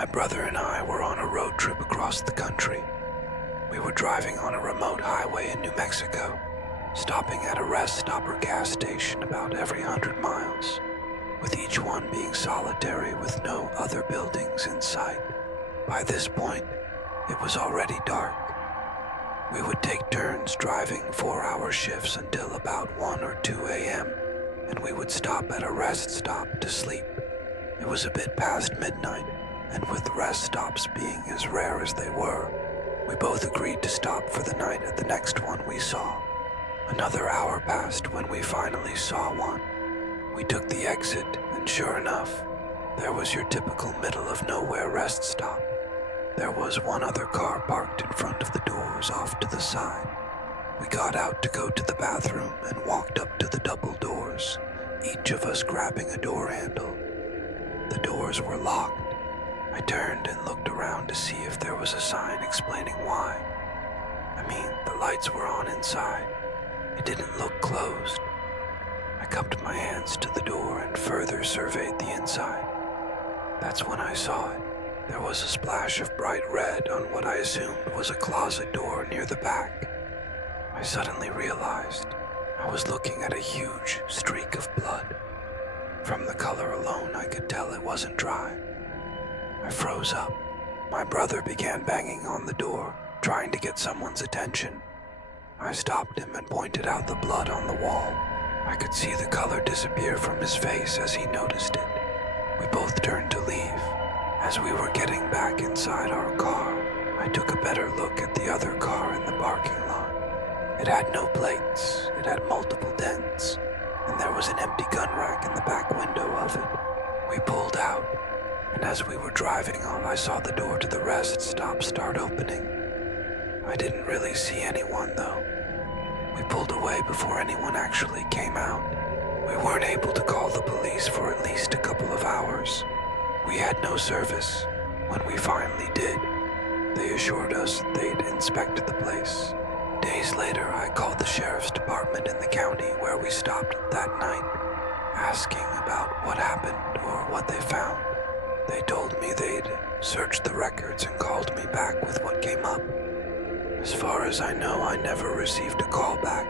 My brother and I were on a road trip across the country. We were driving on a remote highway in New Mexico, stopping at a rest stop or gas station about every 100 miles, with each one being solitary with no other buildings in sight. By this point, it was already dark. We would take turns driving 4-hour shifts until about 1 or 2 a.m., and we would stop at a rest stop to sleep. It was a bit past midnight, and with rest stops being as rare as they were, we both agreed to stop for the night at the next one we saw. Another hour passed when we finally saw one. We took the exit, and sure enough, there was your typical middle-of-nowhere rest stop. There was one other car parked in front of the doors off to the side. We got out to go to the bathroom and walked up to the double doors, each of us grabbing a door handle. The doors were locked. I turned and looked around to see if there was a sign explaining why. I mean, the lights were on inside. It didn't look closed. I cupped my hands to the door and further surveyed the inside. That's when I saw it. There was a splash of bright red on what I assumed was a closet door near the back. I suddenly realized I was looking at a huge streak of blood. From the color alone, I could tell it wasn't dry. I froze up. My brother began banging on the door, trying to get someone's attention. I stopped him and pointed out the blood on the wall. I could see the color disappear from his face as he noticed it. We both turned to leave. As we were getting back inside our car, I took a better look at the other car in the parking lot. It had no plates, it had multiple dents, and there was an empty gun rack in the back window of it. We pulled out, and as we were driving off, I saw the door to the rest stop start opening. I didn't really see anyone, though. We pulled away before anyone actually came out. We weren't able to call the police for at least a couple of hours. We had no service. When we finally did, they assured us they'd inspected the place. Days later, I called the sheriff's department in the county where we stopped that night, asking about what happened or what they found. They told me they'd searched the records and called me back with what came up. As far as I know, I never received a call back.